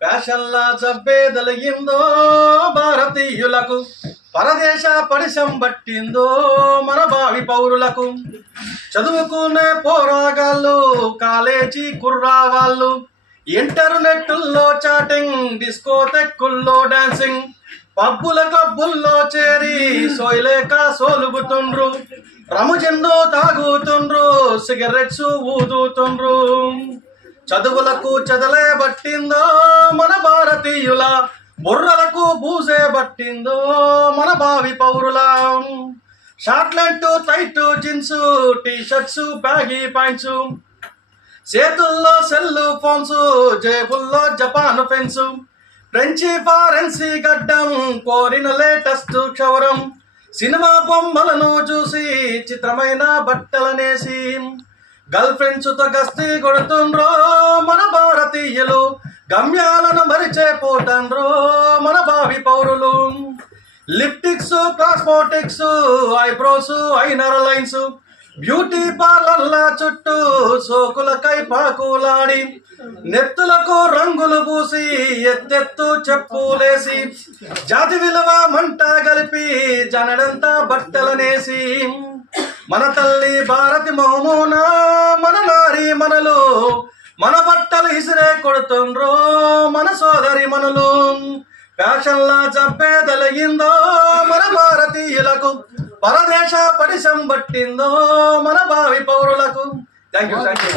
ఫ్యాషన్లా జబ్బేదలిగిందో భారతీయులకు పరదేశ పరిశం పట్టిందో మన భావి పౌరులకు. చదువుకునే పోరాగాళ్ళు కాలేజీ కుర్రావాళ్ళు ఇంటర్నెట్లో చాటింగ్ డిస్కో తెక్కుల్లో డాన్సింగ్ పబ్బుల కబ్బుల్లో చేరి సోయలేక సోలుగుతుండ్రు రమజెందో తాగుతుండ్రు సిగరెట్స్ ఊదుతుండ్రు. చదువులకు చదలే బట్టిందో మన భారతీయుల బుర్రలకు బూసే బట్టిందో మన భావి పౌరుల. షార్ట్లెట్ tight jeans T shirts baggy pants చేతుల్లో సెల్లు ఫోన్స్ జేబుల్లో జపాన్ ఫెన్స్ ఫ్రెంచి ఫారెన్సీ గడ్డం కోరిన లేటెస్ట్ క్షవరం సినిమా బొమ్మలను చూసి చిత్రమైన బట్టలనేసి గర్ల్ ఫ్రెండ్స్తో గస్తీ కొడుతున్న గమ్యాలను మరిచే పోతండ్రో మన భావి పౌరులు. Lipsticks cosmetics eyebrows ఐనర్ lines beauty పార్లర్ల చుట్టూ సోకులకై పాకులాడి నెత్తులకు రంగులు పూసి ఎత్తెత్తు చెప్పులేసి జాతి విలువ మంట కలిపి జనడంతా బట్టలనేసి మన తల్లి భారతి మౌమున మన నారి మనలో మన బట్టలు ఇసిరే కొడుతుండ్రో మన సోదరి మనలు. ఫ్యాషన్లా చంపేదలిగిందో మన భారతీయులకు. పరదేశ పడిశం పట్టిందో మన భావి పౌరులకు. Thank you thank you